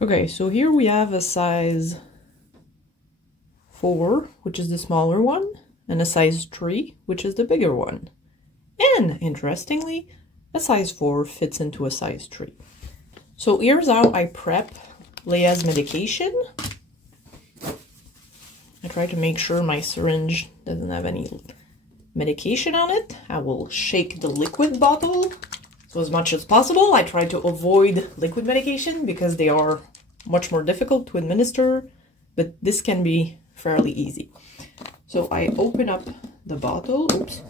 Okay, so here we have a size 4, which is the smaller one, and a size 3, which is the bigger one. And, interestingly, a size 4 fits into a size 3. So here's how I prep Leia's medication. I try to make sure my syringe doesn't have any medication on it. I will shake the liquid bottle. So as much as possible, I try to avoid liquid medication because they are much more difficult to administer, but this can be fairly easy. So I open up the bottle, oops.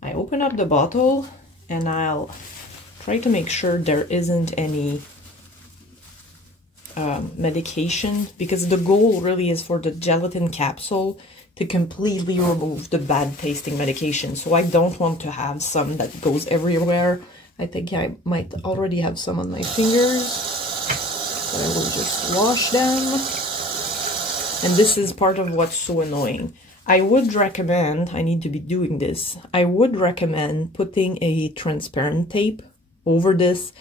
I open up the bottle and I'll try to make sure there isn't any medication, because the goal really is for the gelatin capsule to completely remove the bad tasting medication. So I don't want to have some that goes everywhere. I think I might already have some on my fingers. So I will just wash them. And this is part of what's so annoying. I would recommend, I need to be doing this, I would recommend putting a transparent tape over this,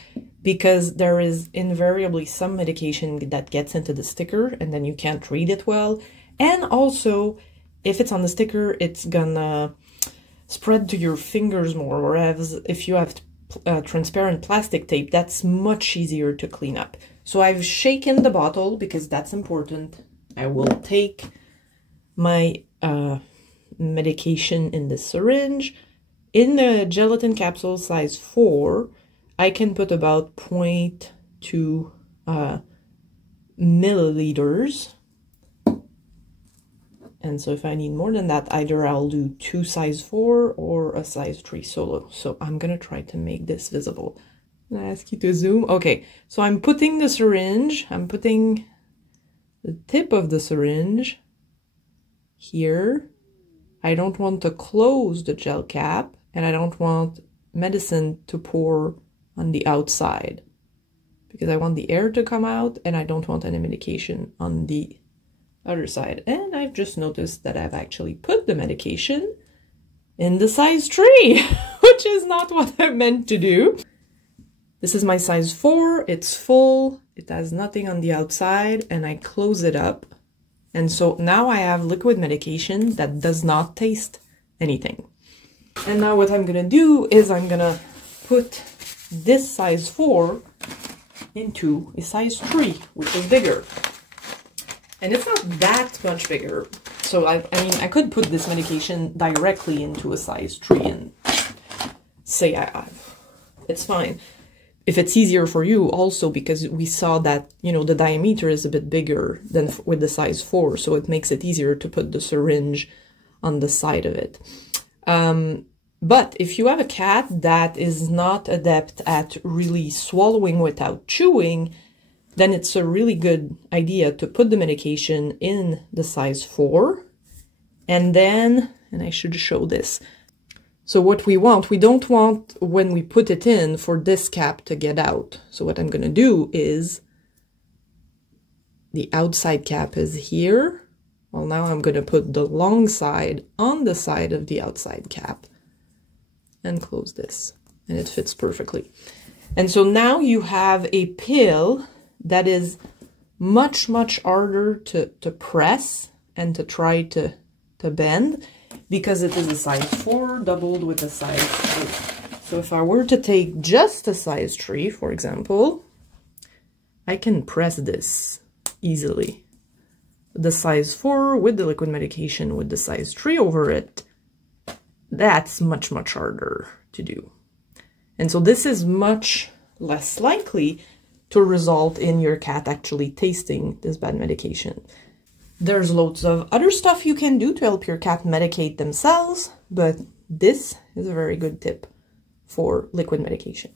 because there is invariably some medication that gets into the sticker and then you can't read it well. And also, if it's on the sticker, it's gonna spread to your fingers more, whereas if you have transparent plastic tape, that's much easier to clean up. So I've shaken the bottle because that's important. I will take my medication in the syringe. In the gelatin capsule size 4, I can put about 0.2 milliliters. And so if I need more than that, either I'll do 2 size 4 or a size 3 solo. So I'm gonna try to make this visible. Can I ask you to zoom? Okay, so I'm putting the syringe, I'm putting the tip of the syringe here. I don't want to close the gel cap, and I don't want medicine to pour on the outside, because I want the air to come out and I don't want any medication on the other side. And I've just noticed that I've actually put the medication in the size 3, which is not what I meant to do. This is my size 4, it's full, it has nothing on the outside, and I close it up. And so now I have liquid medication that does not taste anything. And now what I'm gonna do is I'm gonna put this size 4 into a size 3, which is bigger. And it's not that much bigger. So I mean, I could put this medication directly into a size 3 and say it's fine. If it's easier for you also, because we saw that, you know, the diameter is a bit bigger than with the size 4, so it makes it easier to put the syringe on the side of it. But if you have a cat that is not adept at really swallowing without chewing, then it's a really good idea to put the medication in the size 4. And then, and I should show this. So what we don't want when we put it in for this cap to get out. So what I'm going to do is, the outside cap is here. Well, now I'm going to put the long side on the side of the outside cap and close this, and it fits perfectly. And so now you have a pill that is much, much harder to press and to try to bend, because it is a size 4 doubled with a size 3. So if I were to take just a size 3, for example, I can press this easily. The size 4 with the liquid medication with the size 3 over it, that's much, much harder to do. And so this is much less likely to result in your cat actually tasting this bad medication. There's loads of other stuff you can do to help your cat medicate themselves, but this is a very good tip for liquid medication.